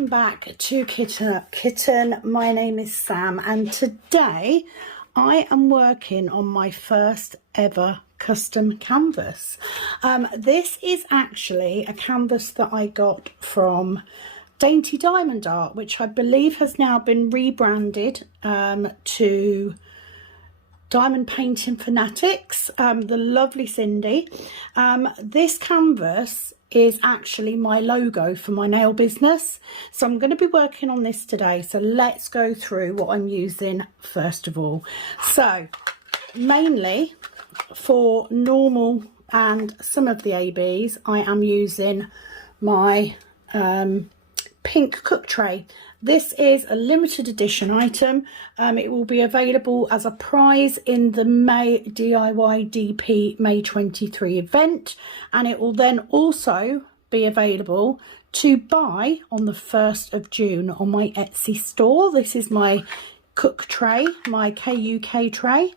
welcome back to Kitten Up Kitten. My name is Sam and today I am working on my first ever custom canvas. This is actually a canvas that I got from Dainty Diamond Art, which I believe has now been rebranded to Diamond Painting Fanatics, the lovely Cindy. This canvas is actually my logo for my nail business, so I'm going to be working on this today. So let's go through what I'm using first of all. So mainly for normal and some of the ABs, I am using my pink cook tray. This is a limited edition item. It will be available as a prize in the May DIY DP May 23 event, and it will then also be available to buy on the 1st of June on my Etsy store. This is my cook tray, my KUK tray.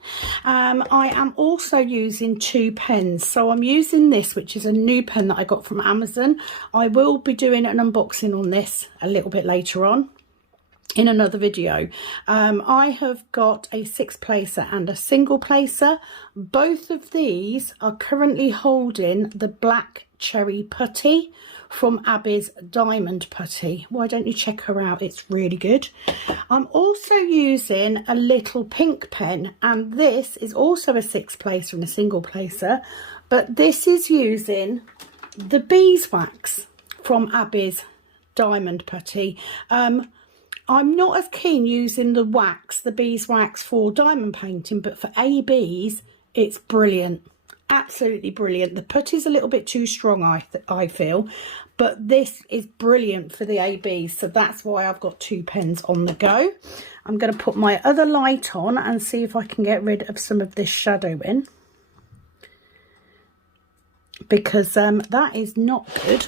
I am also using 2 pens. So I'm using this, which is a new pen that I got from Amazon. I will be doing an unboxing on this a little bit later on in another video. I have got a 6 placer and a single placer. Both of these are currently holding the black cherry putty from Abby's Diamond Putty. Why don't you check her out? It's really good. I'm also using a little pink pen, and this is also a 6 placer and a single placer, but this is using the beeswax from Abby's Diamond Putty. I'm not as keen using the wax, the beeswax for diamond painting, but for ABs, it's brilliant. Absolutely brilliant. The putty's a little bit too strong, I feel, but this is brilliant for the ABs, so that's why I've got 2 pens on the go. I'm going to put my other light on and see if I can get rid of some of this shadowing, because that is not good.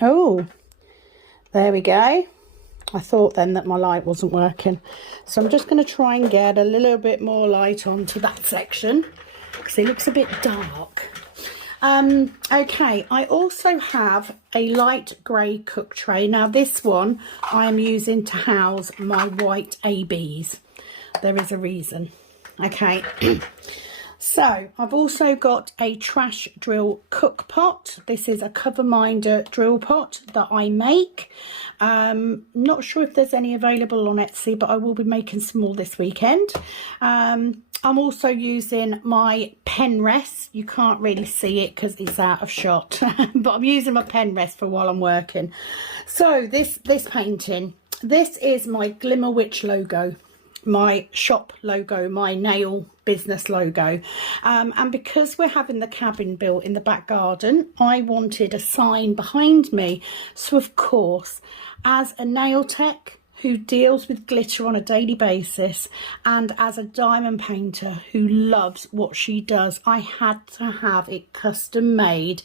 Oh, there we go. I thought then that my light wasn't working, so I'm just going to try and get a little bit more light onto that section because it looks a bit dark. Okay, I also have a light grey cook tray. Now this one I am using to house my white ABs. There is a reason. Okay. So I've also got a trash drill cook pot. This is a cover minder drill pot that I make. Not sure if there's any available on Etsy, but I will be making some more this weekend. I'm also using my pen rest. You can't really see it because it's out of shot, but I'm using my pen rest for while I'm working. So this painting, this is my Glimmer Witch logo, my shop logo, my nail business logo, and because we're having the cabin built in the back garden, I wanted a sign behind me. So of course, as a nail tech who deals with glitter on a daily basis, and as a diamond painter who loves what she does, I had to have it custom made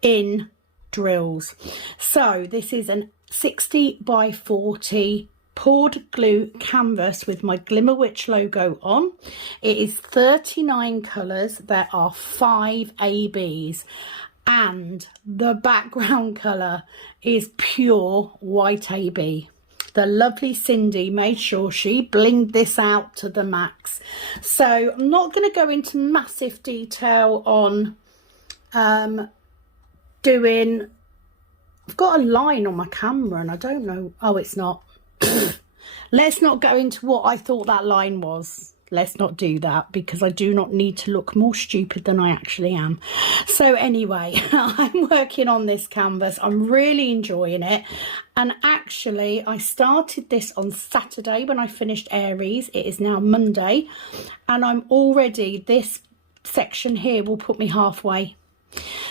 in drills. So this is an 60 by 40 poured glue canvas with my Glimmer Witch logo on. It is 39 colours. There are 5 ABs, and the background colour is pure white AB. The lovely Cindy made sure she blinged this out to the max. So I'm not going to go into massive detail on doing... I've got a line on my camera and I don't know... Oh, it's not. Let's not go into what I thought that line was. Let's not do that, because I do not need to look more stupid than I actually am. So anyway, I'm working on this canvas. I'm really enjoying it. And actually, I started this on Saturday when I finished Aries. It is now Monday. And I'm already, this section here will put me halfway.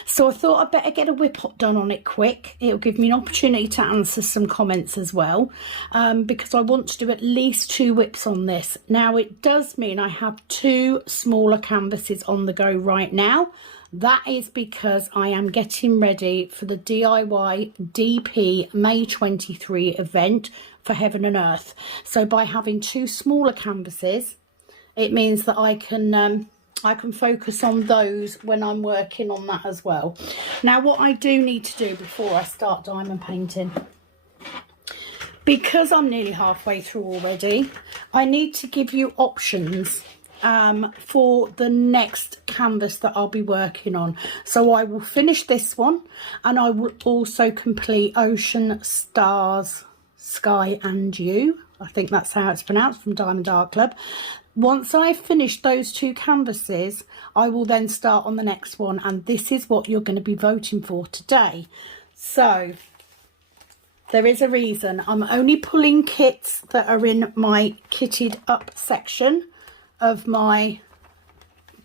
So I thought I'd better get a whip up done on it quick. It'll give me an opportunity to answer some comments as well, because I want to do at least 2 whips on this. Now it does mean I have 2 smaller canvases on the go right now. That is because I am getting ready for the DIY DP May 23 event for Heaven and Earth. So by having 2 smaller canvases, it means that I can I can focus on those when I'm working on that as well. Now, what I do need to do before I start diamond painting, because I'm nearly halfway through already, I need to give you options for the next canvas that I'll be working on. So I will finish this one, and I will also complete Ocean, Stars, Sky and You. I think that's how it's pronounced, from Diamond Art Club. Once I finish those two canvases, I will then start on the next one, and this is what you're going to be voting for today. So there is a reason I'm only pulling kits that are in my kitted up section of my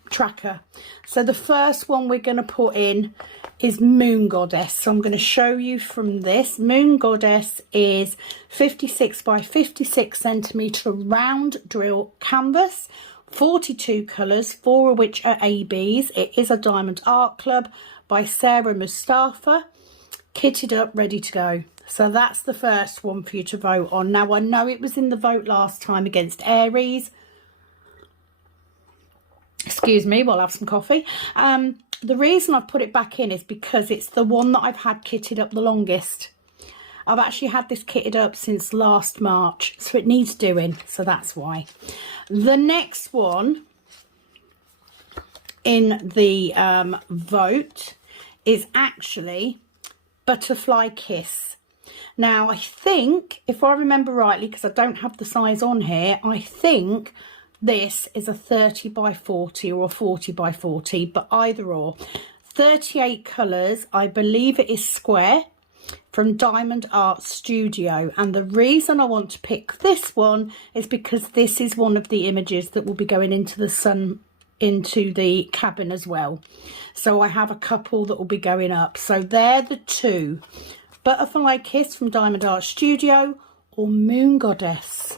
tracker. So the first one we're going to put in is Moon Goddess. So I'm going to show you from this. Moon Goddess is 56 by 56 centimetre round drill canvas, 42 colours, 4 of which are ABs. It is a Diamond Art Club by Sarah Mustafa, kitted up, ready to go. So that's the first one for you to vote on. Now, I know it was in the vote last time against Aries. Excuse me while I have some coffee. The reason I've put it back in is because it's the one that I've had kitted up the longest. I've actually had this kitted up since last March, so it needs doing, so that's why. The next one in the vote is actually Butterfly Kiss. Now, I think, if I remember rightly, because I don't have the size on here, I think this is a 30 by 40 or a 40 by 40, but either or. 38 colours, I believe it is square, from Diamond Art Studio. And the reason I want to pick this one is because this is one of the images that will be going into the sun, into the cabin as well. So I have a couple that will be going up. So they're the two. Butterfly Kiss from Diamond Art Studio or Moon Goddess.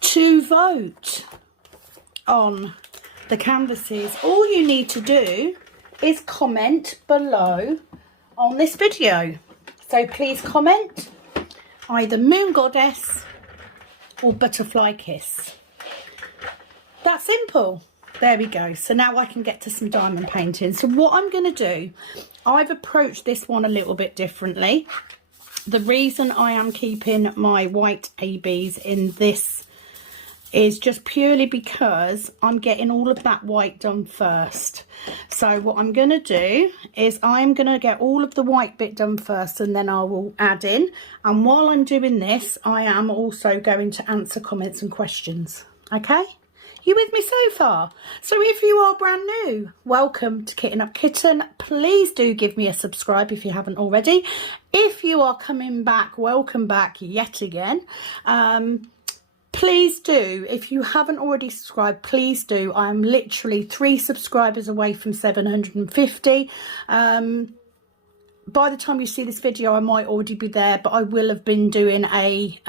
To vote on the canvases, all you need to do is comment below on this video. So please comment either Moon Goddess or Butterfly Kiss. That's simple. There we go. So now I can get to some diamond painting. So what I'm going to do, I've approached this one a little bit differently. The reason I am keeping my white ABs in this is just purely because I'm getting all of that white done first. So what I'm going to do is I'm going to get all of the white bit done first, and then I will add in. And while I'm doing this, I am also going to answer comments and questions. Okay? You with me so far? So if you are brand new, welcome to Kitting Up Kitten. Please do give me a subscribe if you haven't already. If you are coming back, welcome back yet again. Please do, if you haven't already subscribed, please do. I'm literally 3 subscribers away from 750. By the time you see this video, I might already be there, but I will have been doing a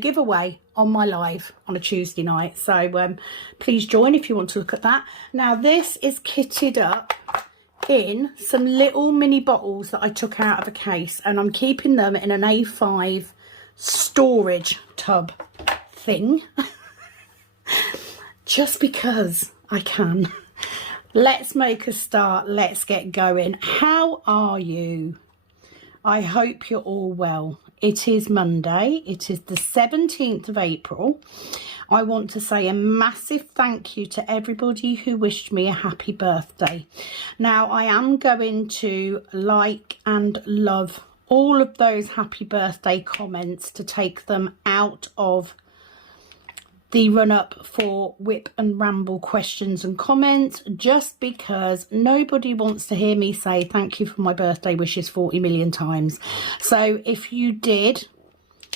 giveaway on my live on a Tuesday night. So please join if you want to look at that. Now, this is kitted up in some little mini bottles that I took out of a case, and I'm keeping them in an A5 storage tub thing just because I can. Let's make a start. Let's get going. How are you? I hope you're all well. It is Monday. It is the 17th of April. I want to say a massive thank you to everybody who wished me a happy birthday. Now, I am going to like and love all of those happy birthday comments to take them out of the run-up for whip and ramble questions and comments, just because nobody wants to hear me say thank you for my birthday wishes 40 million times. So if you did,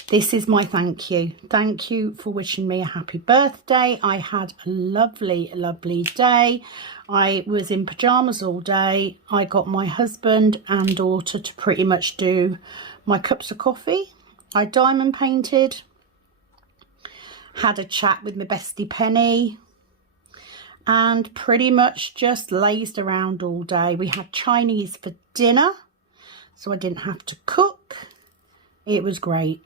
this is my thank you. Thank you for wishing me a happy birthday. I had a lovely, lovely day. I was in pyjamas all day. I got my husband and daughter to pretty much do my cups of coffee. I diamond painted. Had a chat with my bestie Penny, and pretty much just lazed around all day. We had Chinese for dinner, so I didn't have to cook. It was great.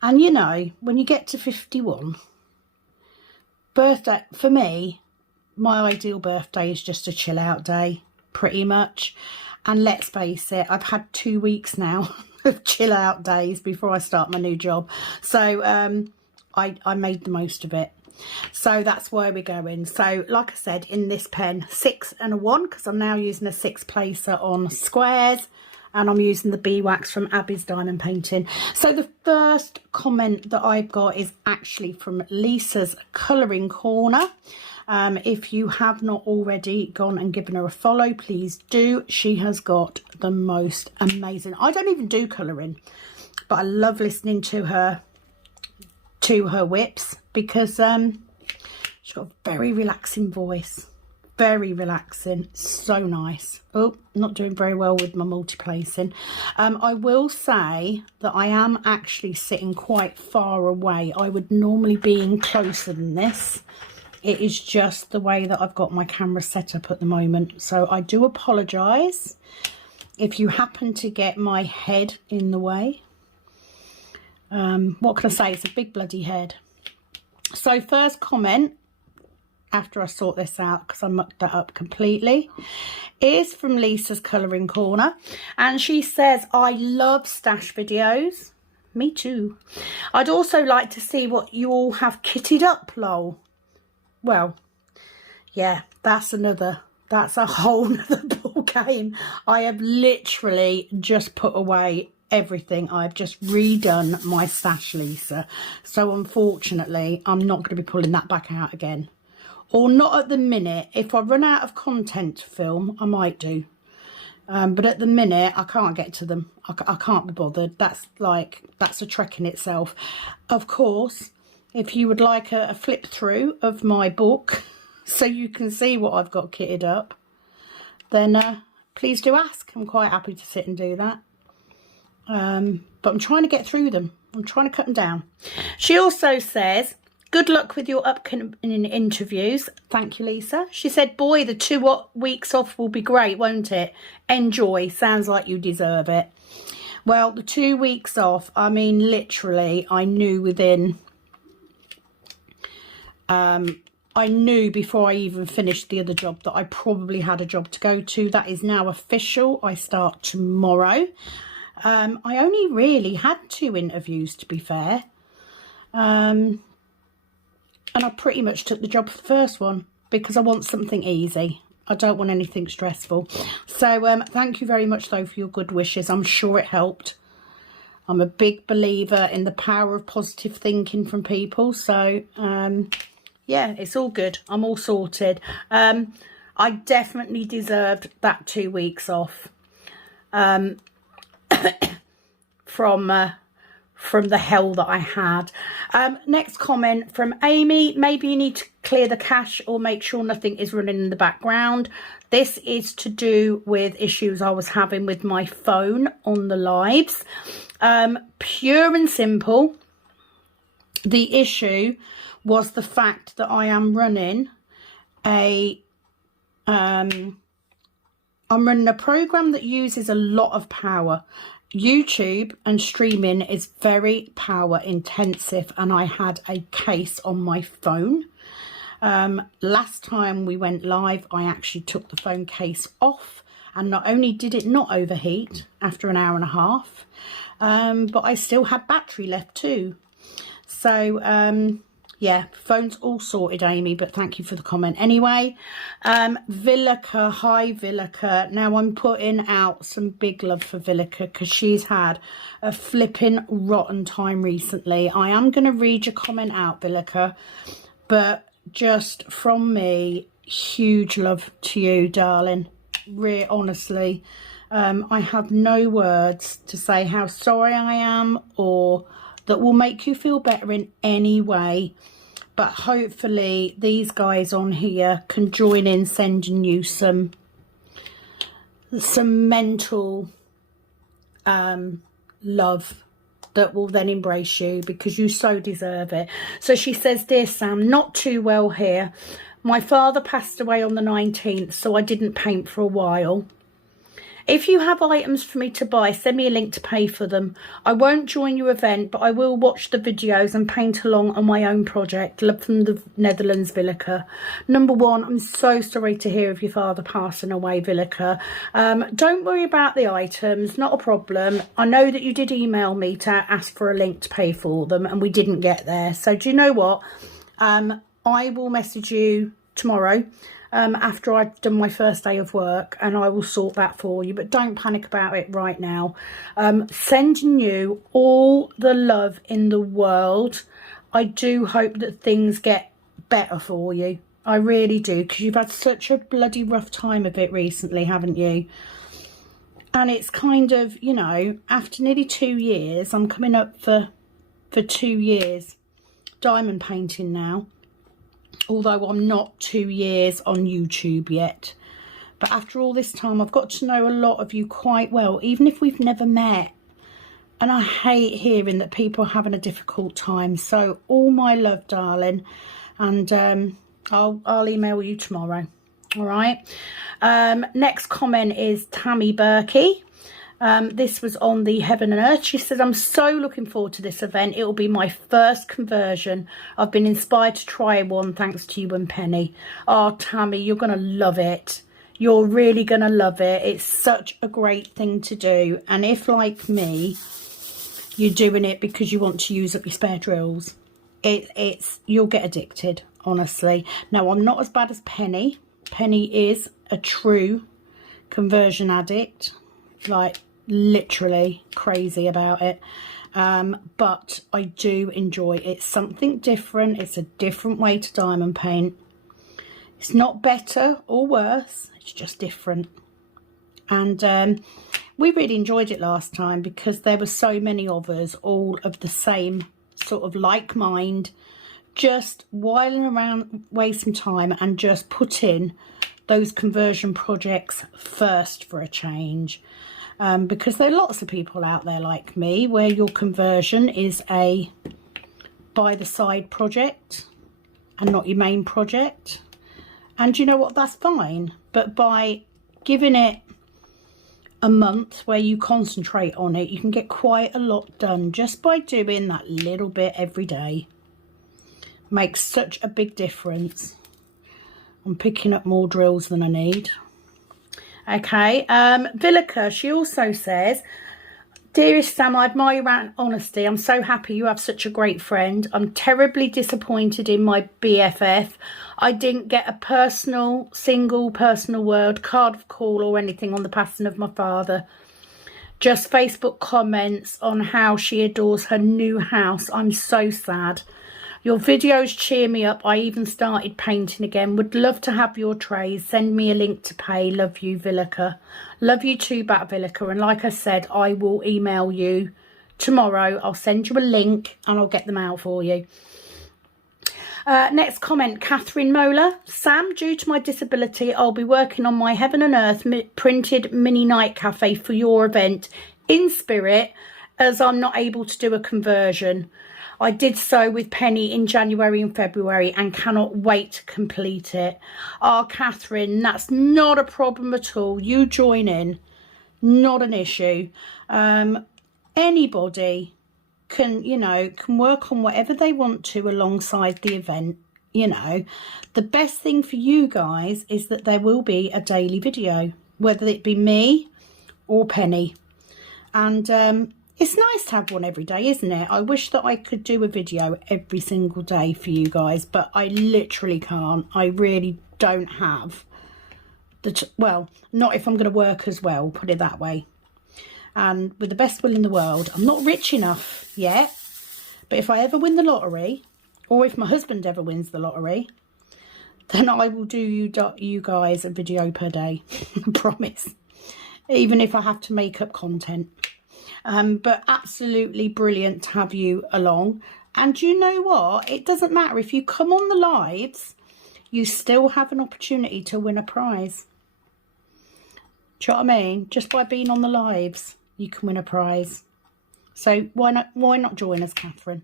And you know, when you get to 51, birthday, for me, my ideal birthday is just a chill out day, pretty much. And let's face it, I've had 2 weeks now of chill out days before I start my new job. So I made the most of it. So that's where we're going. So like I said, in this pen, 6 and a 1, because I'm now using a 6 placer on squares. And I'm using the beeswax from Abby's Diamond Painting. So the first comment that I've got is actually from Lisa's Colouring Corner. If you have not already gone and given her a follow, please do. She has got the most amazing, I don't even do colouring, but I love listening to her whips, because she's got a very relaxing voice. Very relaxing, so nice. Oh, not doing very well with my multi-placing. I will say that I am actually sitting quite far away. I would normally be in closer than this. It is just the way that I've got my camera set up at the moment. So I do apologise if you happen to get my head in the way. What can I say? It's a big bloody head. So first comment, after I sort this out, because I mucked that up completely, is from Lisa's Colouring Corner. And she says, I love stash videos. Me too. I'd also like to see what you all have kitted up, lol. Well, yeah, that's a whole nother ball game. I have literally just put away everything. I've just redone my stash, Lisa. So unfortunately, I'm not going to be pulling that back out again. Or not at the minute. If I run out of content to film, I might do. But at the minute, I can't get to them. I can't be bothered. That's a trek in itself. Of course, if you would like a flip through of my book so you can see what I've got kitted up, then please do ask. I'm quite happy to sit and do that. But I'm trying to get through them. I'm trying to cut them down. She also says, good luck with your upcoming interviews. Thank you, Lisa. She said, boy, the 2 weeks off will be great, won't it? Enjoy. Sounds like you deserve it. Well, the 2 weeks off, I mean, literally, I knew within... I knew before I even finished the other job that I probably had a job to go to. That is now official. I start tomorrow. I only really had 2 interviews, to be fair. And I pretty much took the job for the first one because I want something easy. I don't want anything stressful. So thank you very much, though, for your good wishes. I'm sure it helped. I'm a big believer in the power of positive thinking from people. So, yeah, it's all good. I'm all sorted. I definitely deserved that 2 weeks off from the hell that I had. Next comment from Amy. Maybe you need to clear the cache or make sure nothing is running in the background. This is to do with issues I was having with my phone on the lives. Pure and simple. The issue was the fact that I am running I'm running a program that uses a lot of power. YouTube and streaming is very power intensive, and I had a case on my phone. Last time we went live, I actually took the phone case off, and not only did it not overheat after an hour and a half, but I still had battery left too. So yeah, phone's all sorted, Amy, but thank you for the comment anyway. Villica, hi Villica. Now I'm putting out some big love for Villica because she's had a flipping rotten time recently. I am going to read your comment out, Villica, but just from me, huge love to you, darling. Really, honestly, I have no words to say how sorry I am or that will make you feel better in any way. But hopefully these guys on here can join in sending you some mental love that will then embrace you, because you so deserve it. So she says, dear Sam, not too well here. My father passed away on the 19th, so I didn't paint for a while. If you have items for me to buy, send me a link to pay for them. I won't join your event, but I will watch the videos and paint along on my own project. Love from the Netherlands, Villeke. Number one, I'm so sorry to hear of your father passing away, Villeke. Don't worry about the items, not a problem. I know that you did email me to ask for a link to pay for them, and we didn't get there. So do you know what? I will message you tomorrow. After I've done my first day of work, and I will sort that for you, but don't panic about it right now. Sending you all the love in the world. I do hope that things get better for you. I really do, because you've had such a bloody rough time of it recently, haven't you? And it's kind of, you know, after nearly 2 years, I'm coming up for 2 years diamond painting now. Although I'm not 2 years on YouTube yet. But after all this time, I've got to know a lot of you quite well, even if we've never met. And I hate hearing that people are having a difficult time. So all my love, darling. And I'll email you tomorrow. All right. Next comment is Tammy Berkey. This was on the Heaven and Earth. She said, I'm so looking forward to this event. It will be my first conversion. I've been inspired to try one thanks to you and Penny. Oh, Tammy, you're going to love it. You're really going to love it. It's such a great thing to do. And if, like me, you're doing it because you want to use up your spare drills, you'll get addicted, honestly. Now, I'm not as bad as Penny. Penny is a true conversion addict. Like, literally crazy about it, but I do enjoy it. It's something different. It's a different way to diamond paint. It's not better or worse, it's just different. And we really enjoyed it last time because there were so many of us, all of the same sort of like mind, just whiling around, wasting time, and just putting those conversion projects first for a change. Because there are lots of people out there like me where your conversion is a by the side project and not your main project. And you know what, that's fine. But by giving it a month where you concentrate on it, you can get quite a lot done just by doing that little bit every day. Makes such a big difference. I'm picking up more drills than I need. Okay, Villeke, she also says, Dearest Sam, I admire your honesty. I'm so happy you have such a great friend. I'm terribly disappointed in my BFF. I didn't get a single personal word, card of call or anything on the passing of my father. Just Facebook comments on how she adores her new house. I'm so sad. Your videos cheer me up. I even started painting again. Would love to have your trays. Send me a link to pay. Love you, Villeke. Love you too, back, Villeke. And like I said, I will email you tomorrow. I'll send you a link and I'll get them out for you. Next comment, Catherine Mola. Sam, due to my disability, I'll be working on my Heaven and Earth printed mini night cafe for your event in spirit, as I'm not able to do a conversion. I did so with Penny in January and February and cannot wait to complete it. Oh, Catherine, that's not a problem at all. You join in, not an issue. Anybody can, you know, can work on whatever they want to alongside the event. You know, the best thing for you guys is that there will be a daily video, whether it be me or Penny. And it's nice to have one every day, isn't it? I wish that I could do a video every single day for you guys, but I literally can't. I really don't have well, not if I'm going to work as well, put it that way. And with the best will in the world, I'm not rich enough yet, but if I ever win the lottery, or if my husband ever wins the lottery, then I will do you guys a video per day. I promise. Even if I have to make up content. But absolutely brilliant to have you along. And you know what? It doesn't matter. If you come on the lives, you still have an opportunity to win a prize. Do you know what I mean? Just by being on the lives, you can win a prize. So why not join us, Catherine?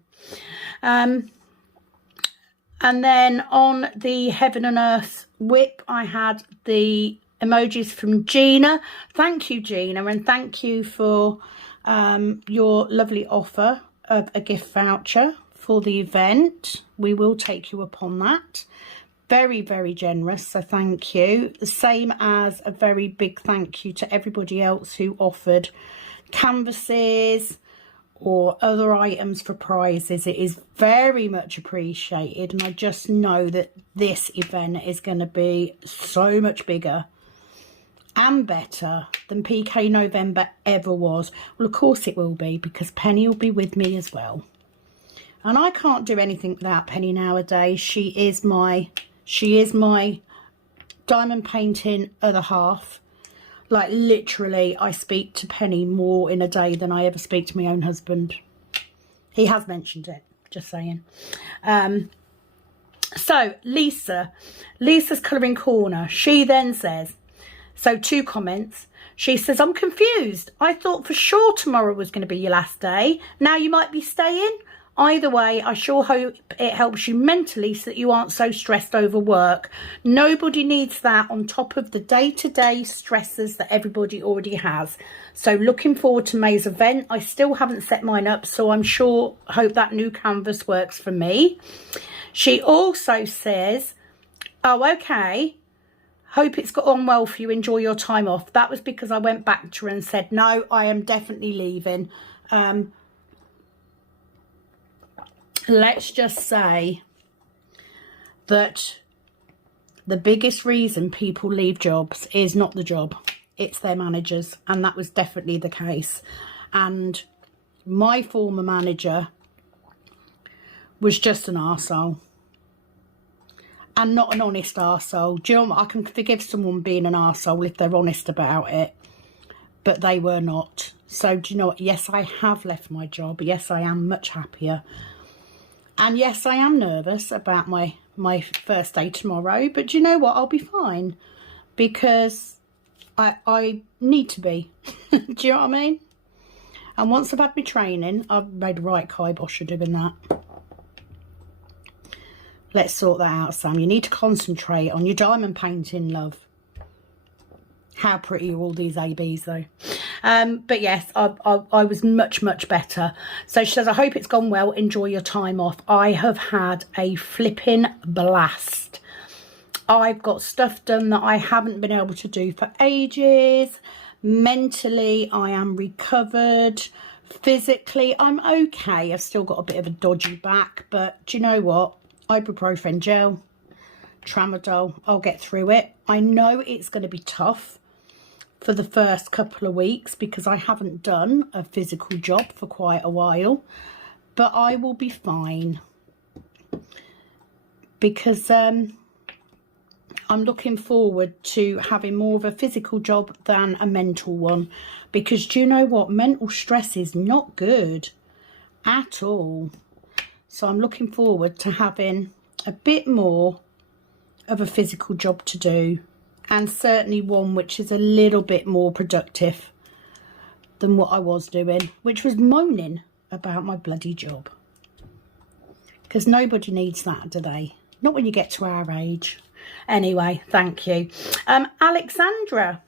And then on the Heaven and Earth whip, I had the emojis from Gina. Thank you, Gina, and thank you for your lovely offer of a gift voucher for the event. We will take you upon that. Very, very generous, so thank you. The same as a very big thank you to everybody else who offered canvases or other items for prizes. It is very much appreciated, and I just know that this event is going to be so much bigger and better than PK November ever was. Well, of course it will be, because Penny will be with me as well. And I can't do anything without Penny nowadays. She is my diamond painting other half. Like, literally, I speak to Penny more in a day than I ever speak to my own husband. He has mentioned it, just saying. So, Lisa's Colouring Corner. She then says, so 2 comments. She says, I'm confused. I thought for sure tomorrow was going to be your last day. Now you might be staying. Either way, I sure hope it helps you mentally so that you aren't so stressed over work. Nobody needs that on top of the day-to-day stresses that everybody already has. So looking forward to May's event. I still haven't set mine up, so I'm sure, hope that new canvas works for me. She also says, oh, okay. Hope it's got on well for you. Enjoy your time off. That was because I went back to her and said, no, I am definitely leaving. Let's just say that the biggest reason people leave jobs is not the job, it's their managers, and that was definitely the case. And my former manager was just an arsehole, and not an honest arsehole. Do you know what? I can forgive someone being an arsehole if they're honest about it, but they were not. So do you know what? Yes, I have left my job. Yes, I am much happier. And yes, I am nervous about my first day tomorrow, but do you know what? I'll be fine, because I need to be. Do you know what I mean? And once I've had my training, I've made a right kibosh of doing that. Let's sort that out, Sam. You need to concentrate on your diamond painting, love. How pretty are all these ABs, though. But yes, I was much, much better. So she says, I hope it's gone well. Enjoy your time off. I have had a flipping blast. I've got stuff done that I haven't been able to do for ages. Mentally, I am recovered. Physically, I'm okay. I've still got a bit of a dodgy back, but do you know what? Ibuprofen gel, tramadol, I'll get through it. I know it's going to be tough for the first couple of weeks because I haven't done a physical job for quite a while, but I will be fine because I'm looking forward to having more of a physical job than a mental one, because do you know what? Mental stress is not good at all. So I'm looking forward to having a bit more of a physical job to do, and certainly one which is a little bit more productive than what I was doing, which was moaning about my bloody job. Because nobody needs that, do they? Not when you get to our age. Anyway, thank you. Alexandra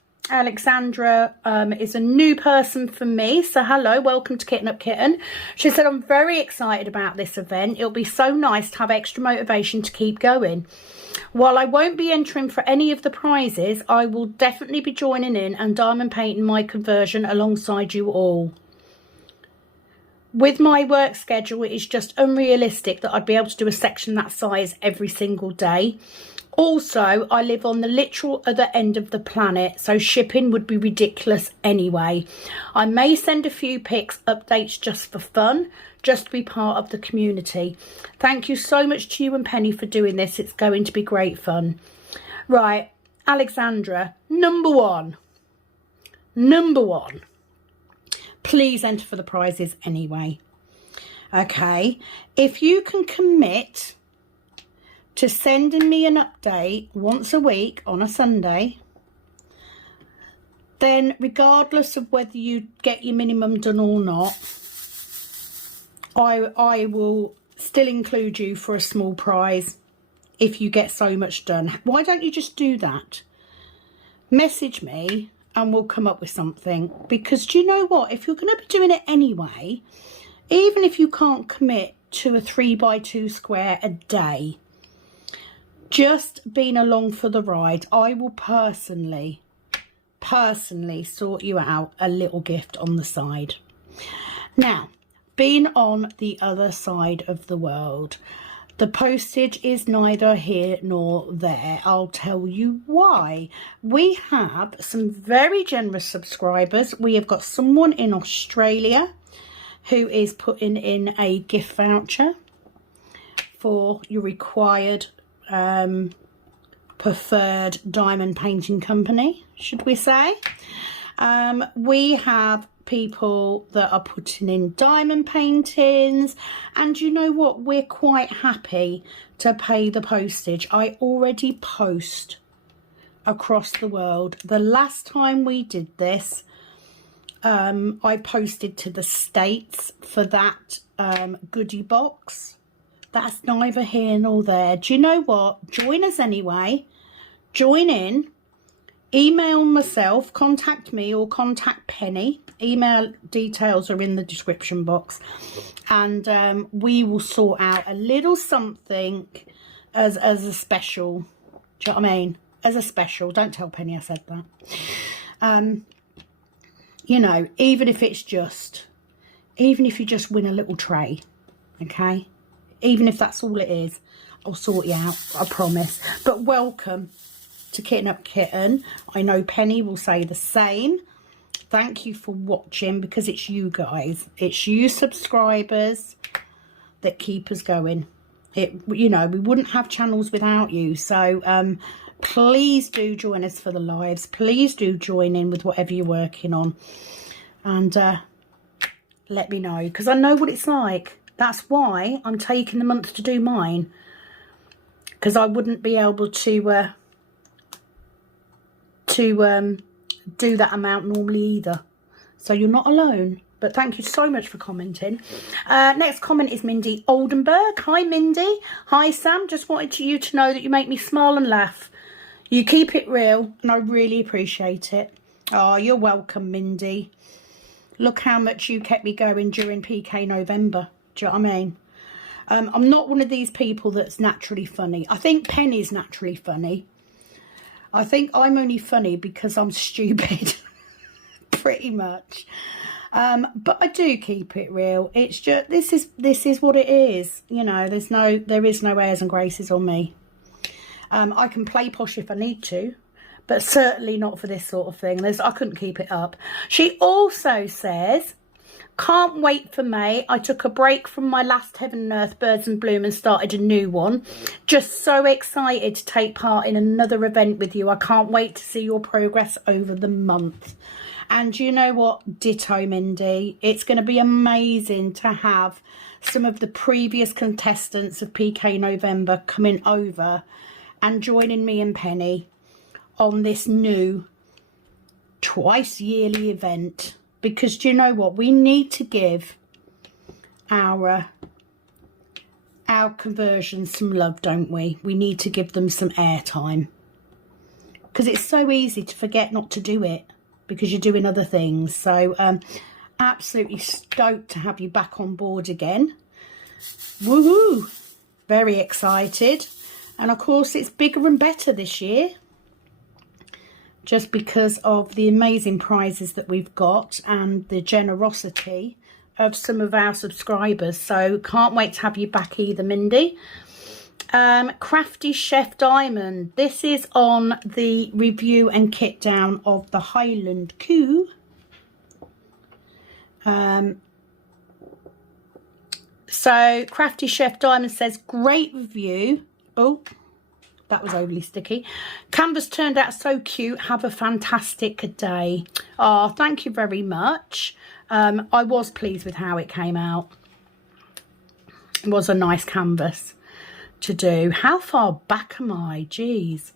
is a new person for me, so hello, welcome to Kitten Up Kitten. She said, I'm very excited about this event. It'll be so nice to have extra motivation to keep going. While I won't be entering for any of the prizes, I will definitely be joining in and diamond painting my conversion alongside you all. With my work schedule, it is just unrealistic that I'd be able to do a section that size every single day. Also, I live on the literal other end of the planet, so shipping would be ridiculous anyway. I may send a few pics, updates just for fun, just to be part of the community. Thank you so much to you and Penny for doing this. It's going to be great fun. Right, Alexandra, number one. Please enter for the prizes anyway. Okay, if you can commit to sending me an update once a week on a Sunday, then regardless of whether you get your minimum done or not, I will still include you for a small prize if you get so much done. Why don't you just do that? message me and we'll come up with something. Because do you know what? If you're going to be doing it anyway, even if you can't commit to a 3x2 square a day, just being along for the ride, I will personally sort you out a little gift on the side. Now, being on the other side of the world, the postage is neither here nor there. I'll tell you why. We have some very generous subscribers. We have got someone in Australia who is putting in a gift voucher for your required preferred diamond painting company, should we say. We have people that are putting in diamond paintings, and you know what, we're quite happy to pay the postage. I already post across the world. The last time we did this, I posted to the States for that goodie box. That's neither here nor there. Do you know what? Join us anyway. Join in. Email myself, contact me, or contact Penny. Email details are in the description box. And we will sort out a little something as a special. Do you know what I mean? As a special. Don't tell Penny I said that. You know, even if you just win a little tray, okay? Even if that's all it is, I'll sort you out, I promise. But welcome to Kitten Up Kitten. I know Penny will say the same. Thank you for watching, because it's you guys. It's you subscribers that keep us going. You know, we wouldn't have channels without you. So please do join us for the lives. Please do join in with whatever you're working on. And let me know, because I know what it's like. That's why I'm taking the month to do mine, because I wouldn't be able to do that amount normally either. So you're not alone. But thank you so much for commenting. Next comment is Mindy Oldenburg. Hi, Mindy. Hi, Sam. Just wanted you to know that you make me smile and laugh. You keep it real, and I really appreciate it. Oh, you're welcome, Mindy. Look how much you kept me going during PK November. Do you know what I mean? I'm not one of these people that's naturally funny. I think Penny's naturally funny. I think I'm only funny because I'm stupid. Pretty much. But I do keep it real. It's just, this is what it is. You know, there is no airs and graces on me. I can play posh if I need to, but certainly not for this sort of thing. I couldn't keep it up. She also says, can't wait for May. I took a break from my last Heaven and Earth Birds and Bloom and started a new one. Just so excited to take part in another event with you. I can't wait to see your progress over the month. And you know what? Ditto, Mindy. It's going to be amazing to have some of the previous contestants of PK November coming over and joining me and Penny on this new twice yearly event. Because do you know what? We need to give our conversions some love, don't we? We need to give them some airtime. Because it's so easy to forget not to do it, because you're doing other things. So absolutely stoked to have you back on board again. Woohoo! Very excited. And of course it's bigger and better this year, just because of the amazing prizes that we've got and the generosity of some of our subscribers. So can't wait to have you back either, Mindy. Crafty Chef Diamond. This is on the review and kit down of the Highland Coup. So Crafty Chef Diamond says, great review. Oh, that was overly sticky. Canvas turned out so cute. Have a fantastic day. Oh, thank you very much. I was pleased with how it came out. It was a nice canvas to do. How far back am I? Jeez.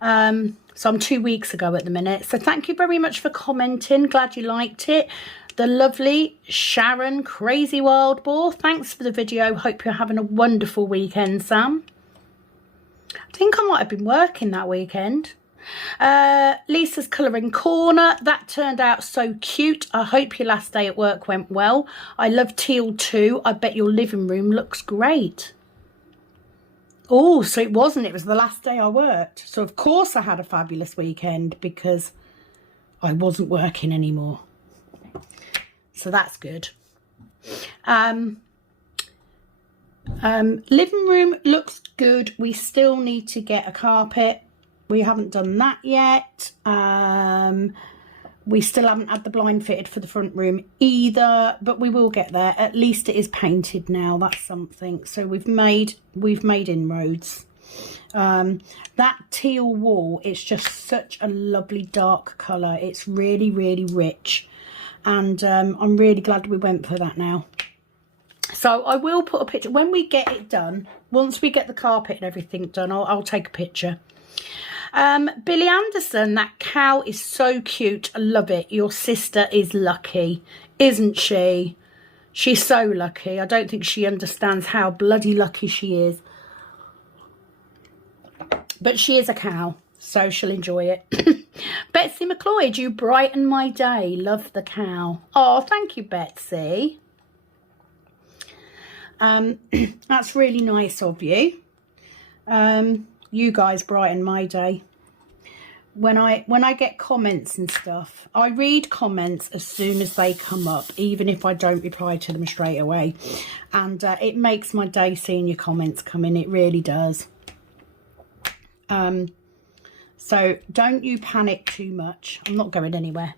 So I'm 2 weeks ago at the minute. So thank you very much for commenting. Glad you liked it. The lovely Sharon Crazy Wild Boar. Thanks for the video. Hope you're having a wonderful weekend, Sam. I think I might have been working that weekend. Lisa's Colouring Corner, that turned out so cute. I hope your last day at work went well. I love teal too. I bet your living room looks great. Oh, so it wasn't. It was the last day I worked. So of course I had a fabulous weekend because I wasn't working anymore. So that's good. Living room looks good. We still need to get a carpet. We haven't done that yet. We still haven't had the blind fitted for the front room either, but we will get there. At least it is painted now. That's something. So we've made inroads. That teal wall, it's just such a lovely dark colour. It's really, really rich. And I'm really glad we went for that now. So I will put a picture when we get it done. Once we get the carpet and everything done, I'll take a picture. Billy Anderson, that cow is so cute. I love it. Your sister is lucky, isn't she? She's so lucky. I don't think she understands how bloody lucky she is. But she is a cow, so she'll enjoy it. Betsy McLeod, you brighten my day. Love the cow. Oh, thank you, Betsy. That's really nice of you. You guys brighten my day. When I get comments and stuff, I read comments as soon as they come up, even if I don't reply to them straight away. And it makes my day seeing your comments come in. It really does. So don't you panic too much. I'm not going anywhere.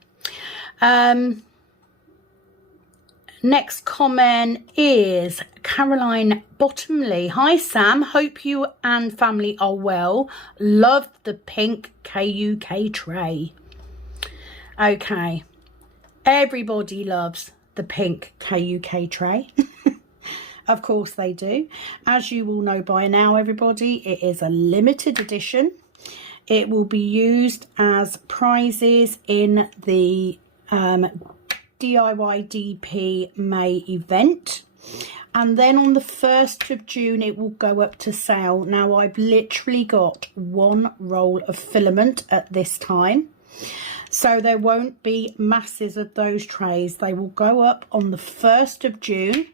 Next comment is Caroline Bottomley. Hi Sam, hope you and family are well. Love the pink KUK tray. Okay, everybody loves the pink KUK tray. Of course they do. As you will know by now, everybody, it is a limited edition. It will be used as prizes in the DIY DP May event, and then on the 1st of June it will go up to sale. Now I've literally got one roll of filament at this time, so there won't be masses of those trays. They will go up on the 1st of June,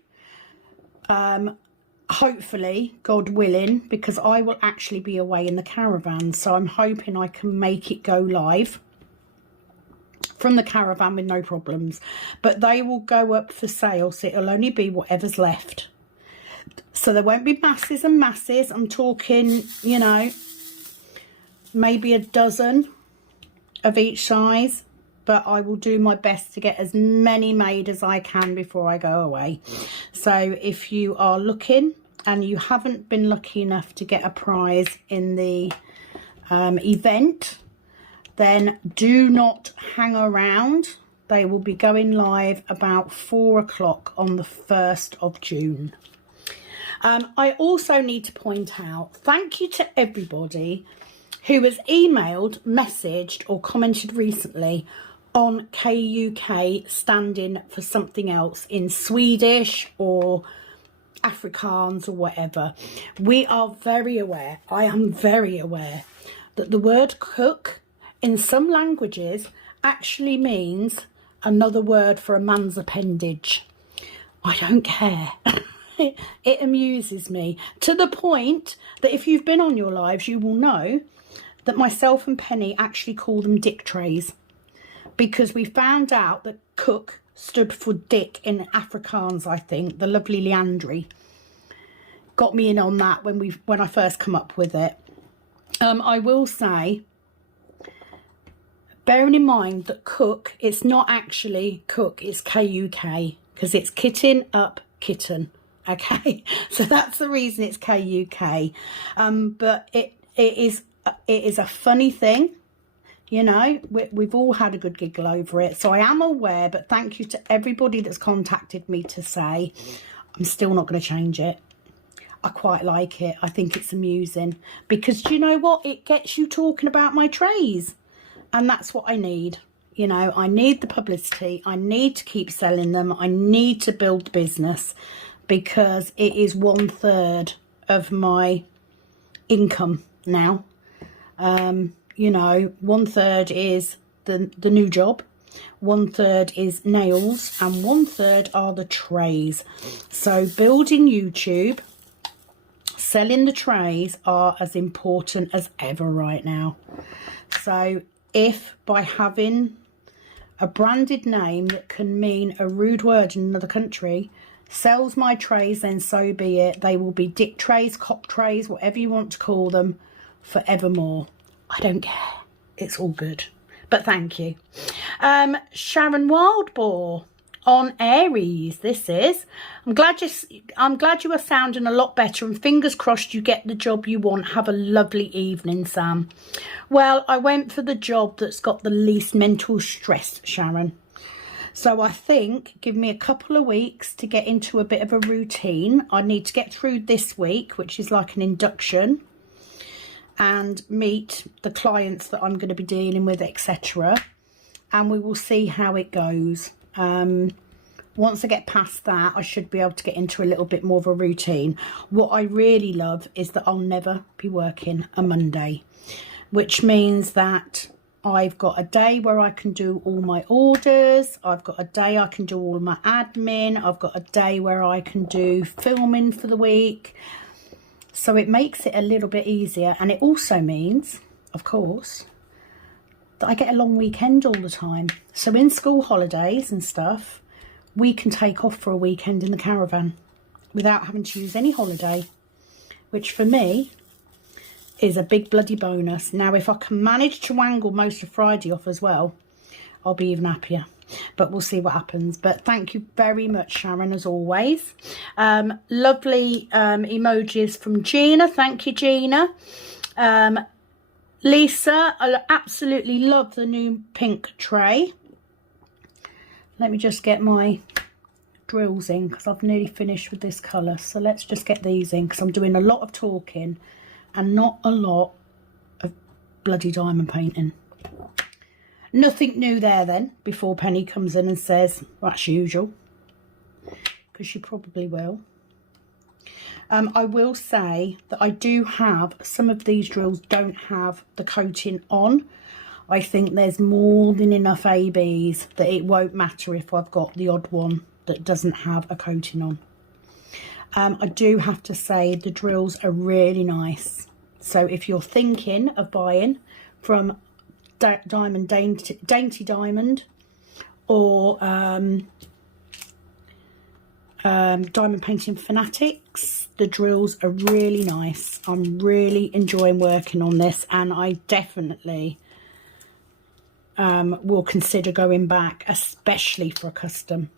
hopefully, God willing, because I will actually be away in the caravan, so I'm hoping I can make it go live from the caravan with no problems. But they will go up for sale, so it'll only be whatever's left. So there won't be masses and masses. I'm talking, you know, maybe a dozen of each size, but I will do my best to get as many made as I can before I go away. So if you are looking and you haven't been lucky enough to get a prize in the event, then do not hang around. They will be going live about 4 o'clock on the 1st of June. I also need to point out, thank you to everybody who has emailed, messaged or commented recently on KUK standing for something else in Swedish or Afrikaans or whatever. We are very aware, I am very aware, that the word cook in some languages actually means another word for a man's appendage. I don't care. It amuses me to the point that if you've been on your lives, you will know that myself and Penny actually call them dick trays, because we found out that cook stood for dick in Afrikaans. I think the lovely Leandri got me in on that when I first come up with it. I will say, bearing in mind that cook, it's not actually cook, it's KUK, because it's kitten up kitten. Okay, so that's the reason it's KUK. But it is a funny thing, you know. We've all had a good giggle over it, so I am aware. But thank you to everybody that's contacted me to say I'm still not going to change it. I quite like it. I think it's amusing, because do you know what? It gets you talking about my trays, and that's what I need. You know, I need the publicity. I need to keep selling them. I need to build the business, because it is 1/3 of my income now. you know, 1/3 is the new job, 1/3 is nails, and 1/3 are the trays. So building YouTube, selling the trays are as important as ever right now. So if by having a branded name that can mean a rude word in another country sells my trays, then so be it. They will be dick trays, cock trays, whatever you want to call them, forevermore. I don't care. It's all good. But thank you. Sharon Wildboar on Aries. This is. I'm glad you are sounding a lot better, and fingers crossed you get the job you want. Have a lovely evening, Sam. Well, I went for the job that's got the least mental stress, Sharon. So I think give me a couple of weeks to get into a bit of a routine. I need to get through this week, which is like an induction, and meet the clients that I'm going to be dealing with, etc. And we will see how it goes. Once I get past that, I should be able to get into a little bit more of a routine. What I really love is that I'll never be working a Monday, which means that I've got a day where I can do all my orders. I've got a day I can do all my admin. I've got a day where I can do filming for the week. So it makes it a little bit easier. And it also means, of course, that I get a long weekend all the time. So in school holidays and stuff, we can take off for a weekend in the caravan without having to use any holiday, which for me is a big bloody bonus. Now, if I can manage to wangle most of Friday off as well, I'll be even happier. But we'll see what happens. But thank you very much, Sharon, as always. Lovely emojis from Gina. Thank you, Gina. Lisa, I absolutely love the new pink tray. Let me just get my drills in because I've nearly finished with this colour. So let's just get these in because I'm doing a lot of talking and not a lot of bloody diamond painting. Nothing new there then, before Penny comes in and says, well, that's usual, because she probably will. I will say that I do have, some of these drills don't have the coating on. I think there's more than enough ABs that it won't matter if I've got the odd one that doesn't have a coating on. I do have to say the drills are really nice. So if you're thinking of buying from Dainty Diamond or Diamond Painting Fanatics, the drills are really nice. I'm really enjoying working on this, and I definitely will consider going back, especially for a custom,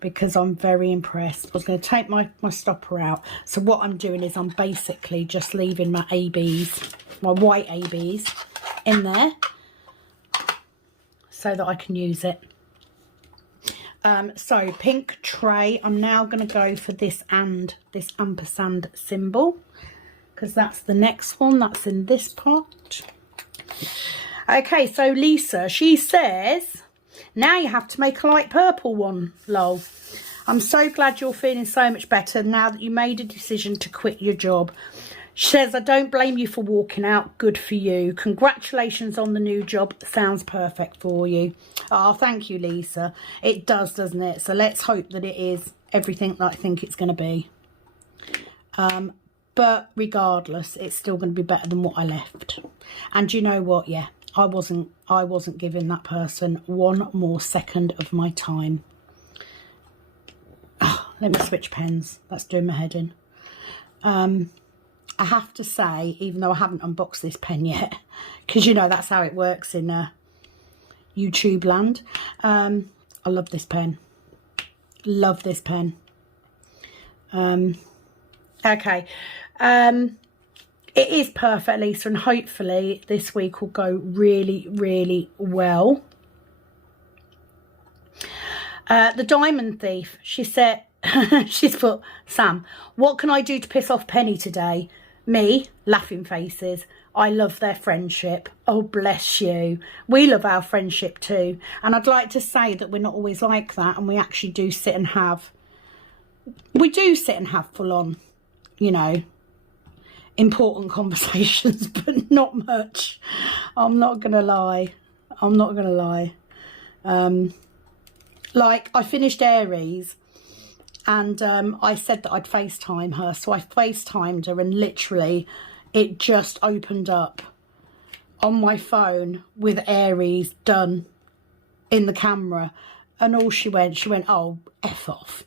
because I'm very impressed. I was going to take my stopper out. So what I'm doing is I'm basically just leaving my ABs, my white ABs in there so that I can use it. So pink tray, I'm now going to go for this and this ampersand symbol, because that's the next one that's in this pot. Okay, so Lisa, she says, now you have to make a light purple one, lol. I'm so glad you're feeling so much better now that you made a decision to quit your job. She says, I don't blame you for walking out. Good for you. Congratulations on the new job. Sounds perfect for you. Oh, thank you, Lisa. It does, doesn't it? So let's hope that it is everything that I think it's going to be. But regardless, it's still going to be better than what I left. And you know what? Yeah, I wasn't giving that person one more second of my time. Oh, let me switch pens. That's doing my head in. I have to say, even though I haven't unboxed this pen yet, because you know that's how it works in YouTube land, I love this pen. Love this pen. Okay. It is perfect, Lisa, and hopefully this week will go really, really well. The Diamond Thief, she said, she's put, Sam, what can I do to piss off Penny today? Me, laughing faces. I love their friendship. Oh, bless you. We love our friendship too. And I'd like to say that we're not always like that, and we actually do sit and have, full on, you know, important conversations, but not much. I'm not gonna lie. I'm not gonna lie. Like, I finished Aries, and I said that I'd FaceTime her, so I FaceTimed her, and literally it just opened up on my phone with Aries done in the camera, and all she went, oh, F off.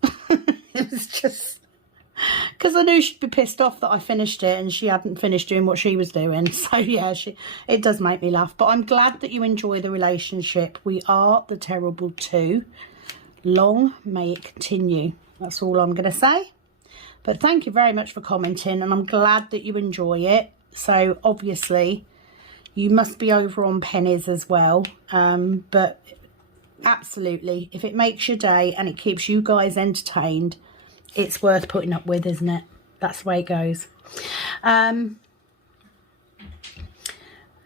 It was just because I knew she'd be pissed off that I finished it and she hadn't finished doing what she was doing. So yeah, it does make me laugh, but I'm glad that you enjoy the relationship. We are the terrible two. Long may it continue. That's all I'm going to say. But thank you very much for commenting, and I'm glad that you enjoy it. So obviously you must be over on pennies as well, but absolutely, if it makes your day and it keeps you guys entertained, it's worth putting up with, isn't it? That's the way it goes.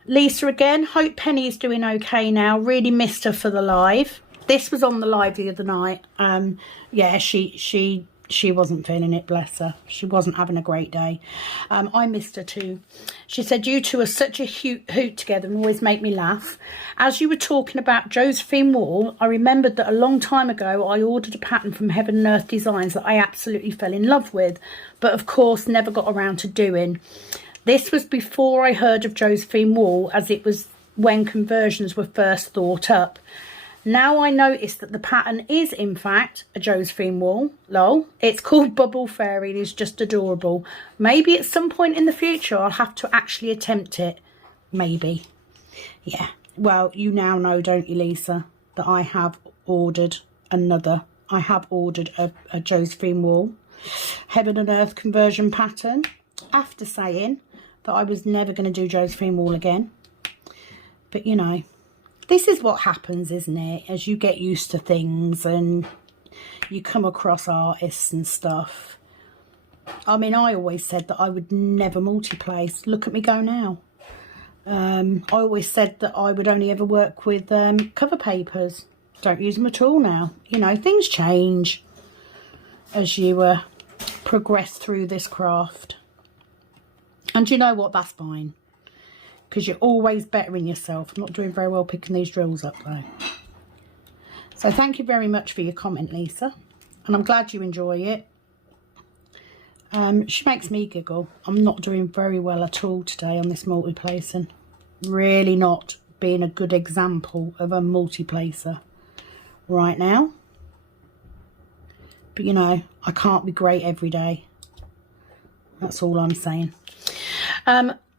Lisa again, hope Penny is doing okay now. Really missed her for the live. This was on the live the other night. Yeah, she wasn't feeling it, bless her. She wasn't having a great day. I missed her too. She said, you two are such a hoot together and always make me laugh. As you were talking about Josephine Wall, I remembered that a long time ago I ordered a pattern from Heaven and Earth Designs that I absolutely fell in love with, but of course never got around to doing. This was before I heard of Josephine Wall, as it was when conversions were first thought up. Now I notice that the pattern is in fact a Josephine Wall. Lol. It's called Bubble Fairy and is just adorable. Maybe at some point in the future I'll have to actually attempt it. Maybe. Yeah. Well, you now know, don't you, Lisa, that I have ordered another. I have ordered a Josephine Wall Heaven and Earth conversion pattern, after saying that I was never going to do Josephine Wall again. But you know, this is what happens, isn't it? As you get used to things and you come across artists and stuff. I mean, I always said that I would never multi-place. Look at me go now. I always said that I would only ever work with cover papers. Don't use them at all now. You know, things change as you progress through this craft. And you know what? That's fine. Because you're always bettering yourself. I'm not doing very well picking these drills up though. So thank you very much for your comment, Lisa. And I'm glad you enjoy it. She makes me giggle. I'm not doing very well at all today on this multi-placing. Really not being a good example of a multi-placer right now. But you know, I can't be great every day. That's all I'm saying.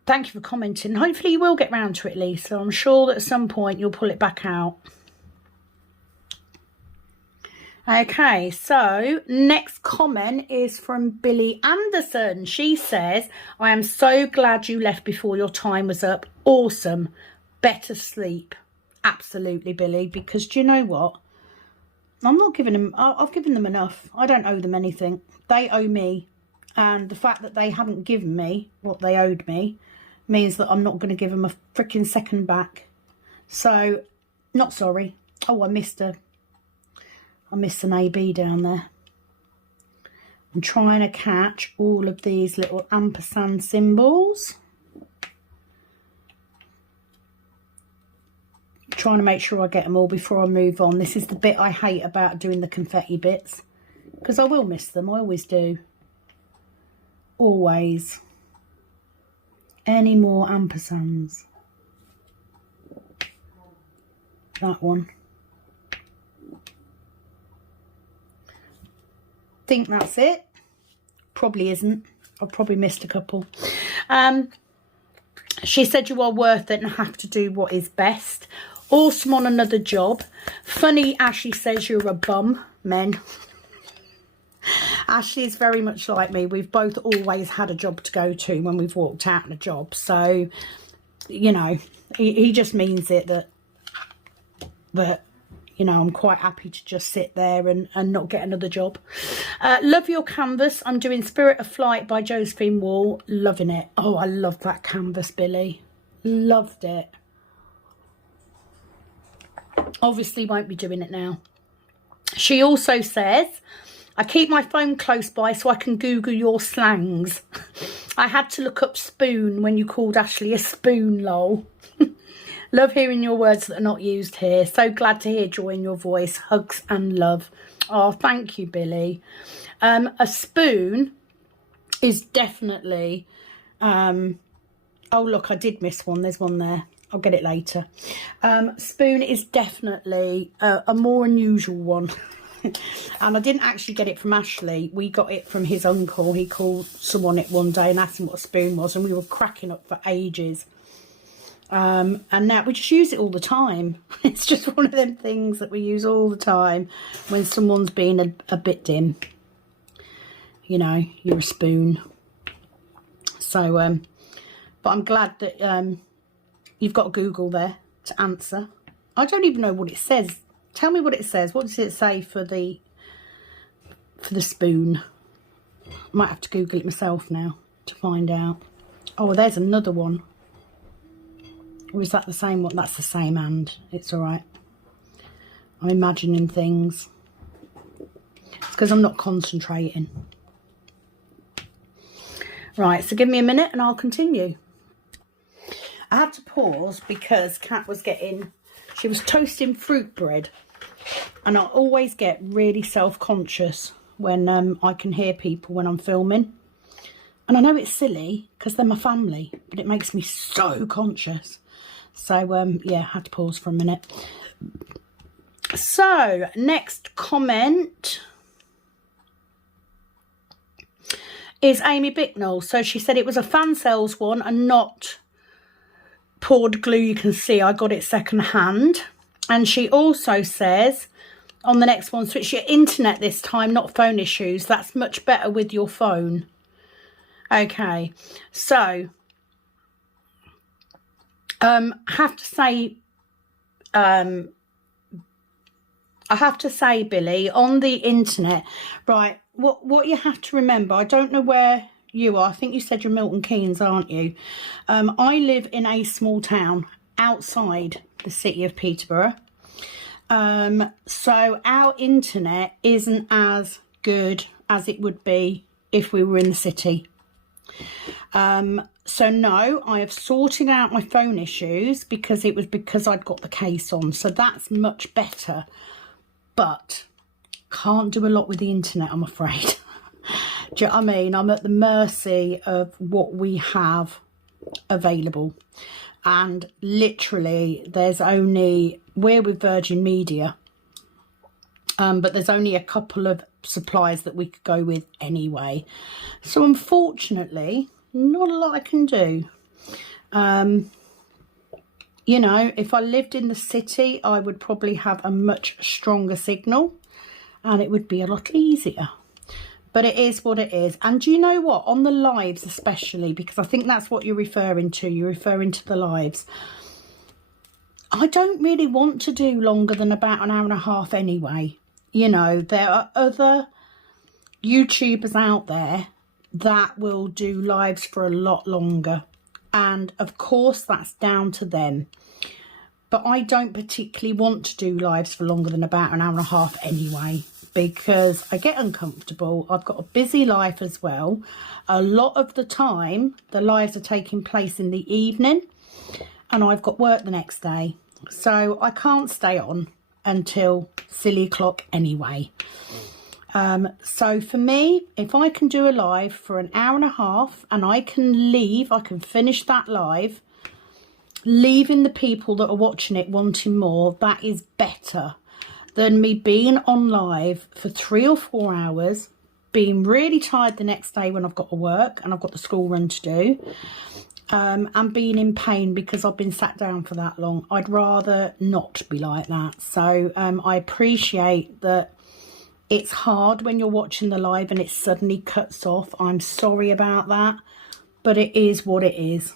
Thank you for commenting. Hopefully you will get round to it, Lisa. I'm sure that at some point you'll pull it back out. Okay, so next comment is from Billy Anderson. She says, I am so glad you left before your time was up. Awesome. Better sleep. Absolutely, Billy, because do you know what? I'm not giving them, I've given them enough. I don't owe them anything. They owe me. And the fact that they haven't given me what they owed me means that I'm not going to give them a freaking second back. So, not sorry. Oh, I missed an AB down there. I'm trying to catch all of these little ampersand symbols. Trying to make sure I get them all before I move on. This is the bit I hate about doing the confetti bits, because I will miss them. I always do. Always. Any more ampersands? That one. Think that's it. Probably isn't. I've probably missed a couple. She said you are worth it and have to do what is best. Awesome on another job. Funny, Ashley says you're a bum, men. Ashley is very much like me. We've both always had a job to go to when we've walked out on a job. So, you know, he just means it that, you know, I'm quite happy to just sit there and not get another job. Love your canvas. I'm doing Spirit of Flight by Josephine Wall. Loving it. Oh, I love that canvas, Billy. Loved it. Obviously won't be doing it now. She also says, I keep my phone close by so I can Google your slangs. I had to look up spoon when you called Ashley a spoon, lol. Love hearing your words that are not used here. So glad to hear joy in your voice. Hugs and love. Oh, thank you, Billy. A spoon is definitely... oh, look, I did miss one. There's one there. I'll get it later. Spoon is definitely a more unusual one. And I didn't actually get it from Ashley. We got it from his uncle. He called someone it one day and asked him what a spoon was, and we were cracking up for ages. And now we just use it all the time. It's just one of them things that we use all the time when someone's being a bit dim. You know, you're a spoon. So, but I'm glad that you've got Google there to answer. I don't even know what it says. Tell me what it says. What does it say for the spoon? Might have to Google it myself now to find out. Oh, well, there's another one. Or is that the same one? That's the same hand. It's all right. I'm imagining things. It's because I'm not concentrating. Right, so give me a minute and I'll continue. I had to pause because Kat was she was toasting fruit bread. And I always get really self-conscious when I can hear people when I'm filming. And I know it's silly because they're my family, but it makes me so conscious. So, yeah, I had to pause for a minute. So, next comment is Amy Bicknell. So she said it was a fan sales one and not poured glue. You can see I got it second hand. And she also says on the next one, switch your internet this time, not phone issues. That's much better with your phone. Okay, so I have to say, Billy, on the internet, right, what you have to remember, I don't know where you are. I think you said you're Milton Keynes, aren't you? I live in a small town outside the city of Peterborough. So our internet isn't as good as it would be if we were in the city. So no, I have sorted out my phone issues because I'd got the case on. So that's much better, but can't do a lot with the internet, I'm afraid. Do you know what I mean? I'm at the mercy of what we have available. And literally we're with Virgin Media, but there's only a couple of suppliers that we could go with anyway. So unfortunately, not a lot I can do. You know, if I lived in the city, I would probably have a much stronger signal and it would be a lot easier. But it is what it is. And do you know what? On the lives especially, because I think that's what you're referring to. You're referring to the lives. I don't really want to do longer than about an hour and a half anyway. You know, there are other YouTubers out there that will do lives for a lot longer. And of course, that's down to them. But I don't particularly want to do lives for longer than about an hour and a half anyway, because I get uncomfortable. I've got a busy life as well. A lot of the time, the lives are taking place in the evening and I've got work the next day. So I can't stay on until silly o'clock anyway. So for me, if I can do a live for an hour and a half and I can leave, I can finish that live, leaving the people that are watching it wanting more, that is better than me being on live for 3 or 4 hours, being really tired the next day when I've got to work and I've got the school run to do, and being in pain because I've been sat down for that long. I'd rather not be like that. So I appreciate that it's hard when you're watching the live and it suddenly cuts off. I'm sorry about that, but it is what it is.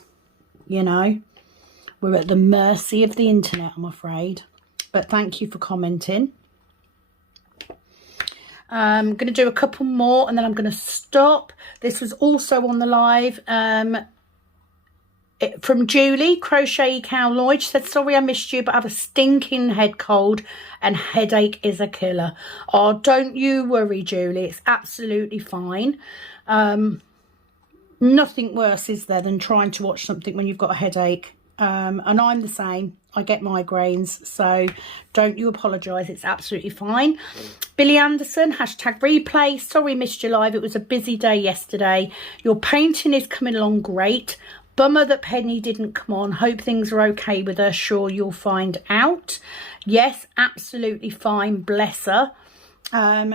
You know, we're at the mercy of the internet, I'm afraid. But thank you for commenting. I'm going to do a couple more and then I'm going to stop. This was also on the live from Julie, Crochet Cow Lloyd. She said, sorry I missed you, but I have a stinking head cold and headache is a killer. Oh, don't you worry, Julie. It's absolutely fine. nothing worse is there than trying to watch something when you've got a headache. And I'm the same. I get migraines, so don't you apologise. It's absolutely fine. Billy Anderson, hashtag replay. Sorry missed your live. It was a busy day yesterday. Your painting is coming along great. Bummer that Penny didn't come on. Hope things are okay with her. Sure, you'll find out. Yes, absolutely fine. Bless her.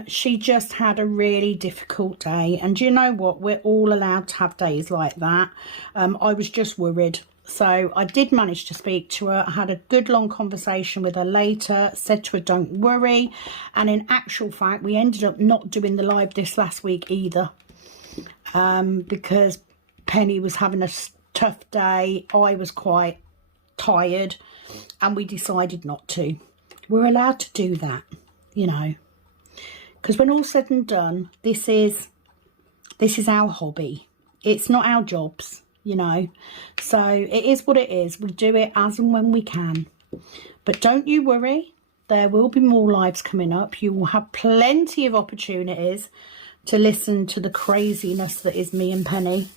She just had a really difficult day. And you know what? We're all allowed to have days like that. I was just worried. So I did manage to speak to her. I had a good long conversation with her later, said to her, don't worry. And in actual fact, we ended up not doing the live this last week either. Because Penny was having a tough day. I was quite tired and we decided not to. We're allowed to do that, you know. Because when all's said and done, this is our hobby. It's not our jobs. You know, so it is what it is. We do it as and when we can. But don't you worry, there will be more lives coming up. You will have plenty of opportunities to listen to the craziness that is me and Penny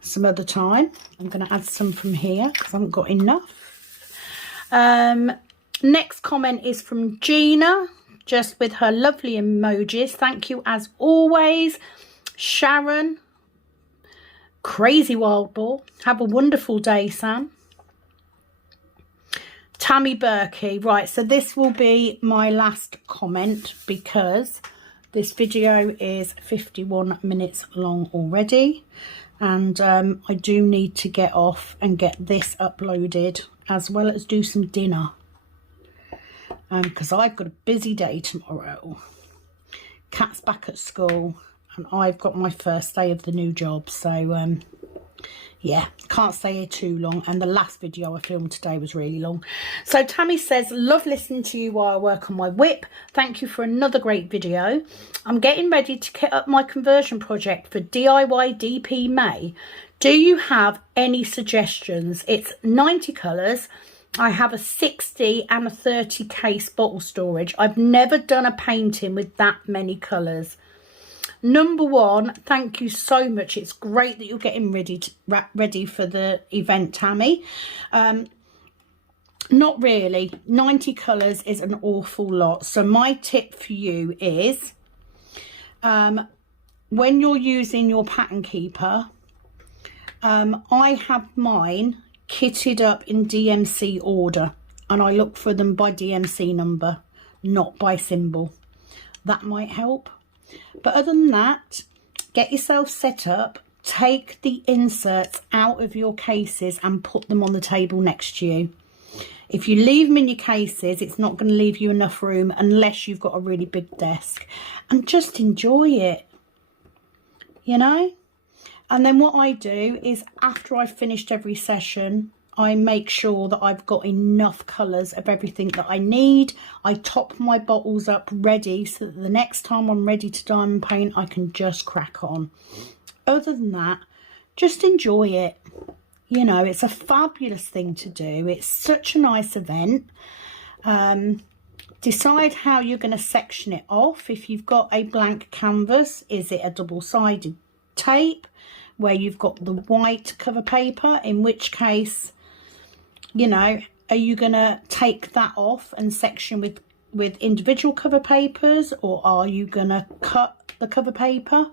some other time. I'm going to add some from here because I haven't got enough. Next comment is from Gina, just with her lovely emojis. Thank you as always. Sharon, Crazy Wild Ball, have a wonderful day, Sam. Tammy Berkey, right, so this will be my last comment because this video is 51 minutes long already, and I do need to get off and get this uploaded as well as do some dinner, because I've got a busy day tomorrow. Cat's back at school. And I've got my first day of the new job, so yeah, can't stay here too long. And the last video I filmed today was really long. So Tammy says, love listening to you while I work on my whip. Thank you for another great video. I'm getting ready to kit up my conversion project for DIY DP May. Do you have any suggestions? It's 90 colours. I have a 60 and a 30 case bottle storage. I've never done a painting with that many colours. Number one, thank you so much. It's great that you're getting ready for the event, Tammy. Not really. 90 colours is an awful lot. So my tip for you is when you're using your pattern keeper, I have mine kitted up in DMC order, and I look for them by DMC number, not by symbol. That might help. But other than that, get yourself set up, take the inserts out of your cases and put them on the table next to you. If you leave them in your cases, it's not going to leave you enough room unless you've got a really big desk. And just enjoy it, you know. And then what I do is after I've finished every session, I make sure that I've got enough colours of everything that I need. I top my bottles up ready so that the next time I'm ready to diamond paint, I can just crack on. Other than that, just enjoy it. You know, it's a fabulous thing to do. It's such a nice event. Decide how you're going to section it off. If you've got a blank canvas, is it a double-sided tape where you've got the white cover paper, in which case, you know, are you going to take that off and section with individual cover papers, or are you going to cut the cover paper?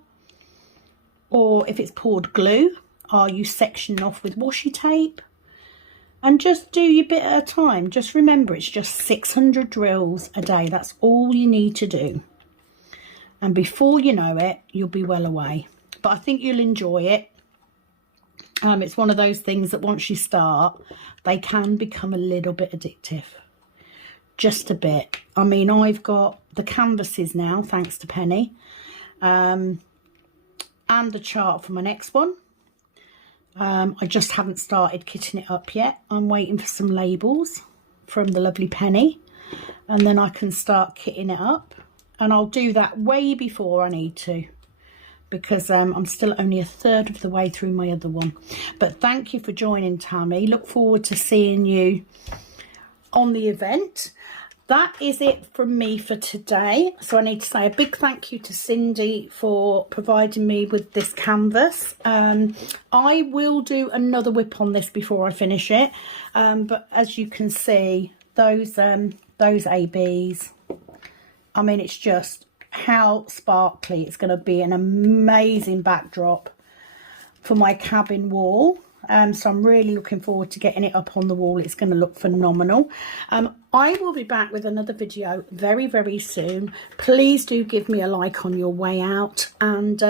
Or if it's poured glue, are you sectioning off with washi tape? And just do your bit at a time. Just remember, it's just 600 drills a day. That's all you need to do. And before you know it, you'll be well away. But I think you'll enjoy it. It's one of those things that once you start, they can become a little bit addictive. Just a bit. I mean, I've got the canvases now, thanks to Penny. And the chart for my next one. I just haven't started kitting it up yet. I'm waiting for some labels from the lovely Penny. And then I can start kitting it up. And I'll do that way before I need to, because I'm still only a third of the way through my other one. But thank you for joining, Tammy. Look forward to seeing you on the event. that is it from me for today. So I need to say a big thank you to Cindy for providing me with this canvas. I will do another whip on this before I finish it, but as you can see, those ABs, I mean, it's just how sparkly. It's going to be an amazing backdrop for my cabin wall. So I'm really looking forward to getting it up on the wall. It's going to look phenomenal. I will be back with another video very, very soon. Please do give me a like on your way out, and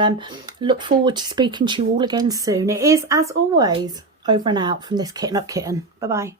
look forward to speaking to you all again soon. It is, as always, over and out from this Kitten Up Kitten. Bye bye.